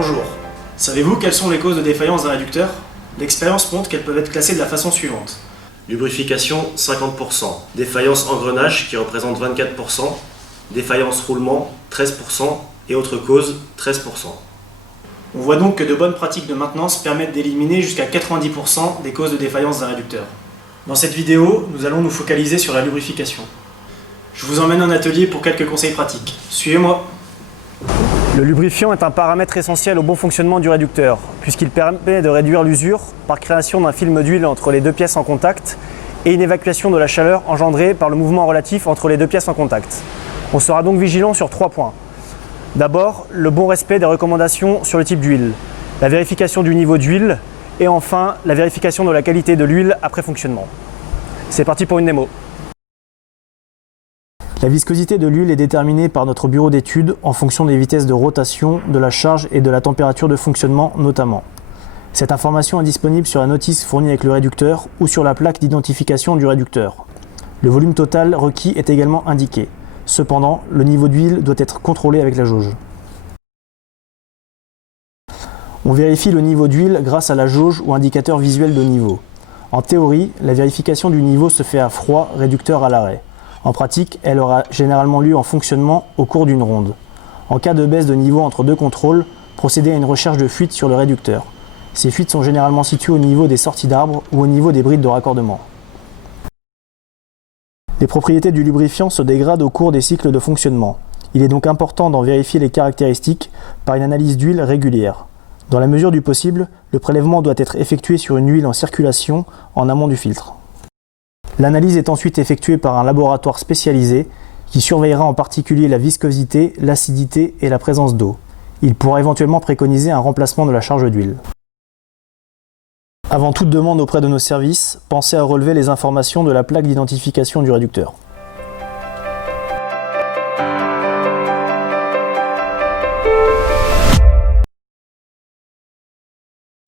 Bonjour. Savez-vous quelles sont les causes de défaillance d'un réducteur? L'expérience montre qu'elles peuvent être classées de la façon suivante. Lubrification 50%, défaillance engrenage qui représente 24%, défaillance roulement 13% et autres causes 13%. On voit donc que de bonnes pratiques de maintenance permettent d'éliminer jusqu'à 90% des causes de défaillance d'un réducteur. Dans cette vidéo, nous allons nous focaliser sur la lubrification. Je vous emmène en atelier pour quelques conseils pratiques. Suivez-moi. Le lubrifiant est un paramètre essentiel au bon fonctionnement du réducteur, puisqu'il permet de réduire l'usure par création d'un film d'huile entre les deux pièces en contact et une évacuation de la chaleur engendrée par le mouvement relatif entre les deux pièces en contact. On sera donc vigilant sur 3 points. D'abord, le bon respect des recommandations sur le type d'huile, la vérification du niveau d'huile et enfin la vérification de la qualité de l'huile après fonctionnement. C'est parti pour une démo. La viscosité de l'huile est déterminée par notre bureau d'études en fonction des vitesses de rotation, de la charge et de la température de fonctionnement notamment. Cette information est disponible sur la notice fournie avec le réducteur ou sur la plaque d'identification du réducteur. Le volume total requis est également indiqué. Cependant, le niveau d'huile doit être contrôlé avec la jauge. On vérifie le niveau d'huile grâce à la jauge ou indicateur visuel de niveau. En théorie, la vérification du niveau se fait à froid, réducteur à l'arrêt. En pratique, elle aura généralement lieu en fonctionnement au cours d'une ronde. En cas de baisse de niveau entre deux contrôles, procédez à une recherche de fuite sur le réducteur. Ces fuites sont généralement situées au niveau des sorties d'arbres ou au niveau des brides de raccordement. Les propriétés du lubrifiant se dégradent au cours des cycles de fonctionnement. Il est donc important d'en vérifier les caractéristiques par une analyse d'huile régulière. Dans la mesure du possible, le prélèvement doit être effectué sur une huile en circulation en amont du filtre. L'analyse est ensuite effectuée par un laboratoire spécialisé qui surveillera en particulier la viscosité, l'acidité et la présence d'eau. Il pourra éventuellement préconiser un remplacement de la charge d'huile. Avant toute demande auprès de nos services, pensez à relever les informations de la plaque d'identification du réducteur.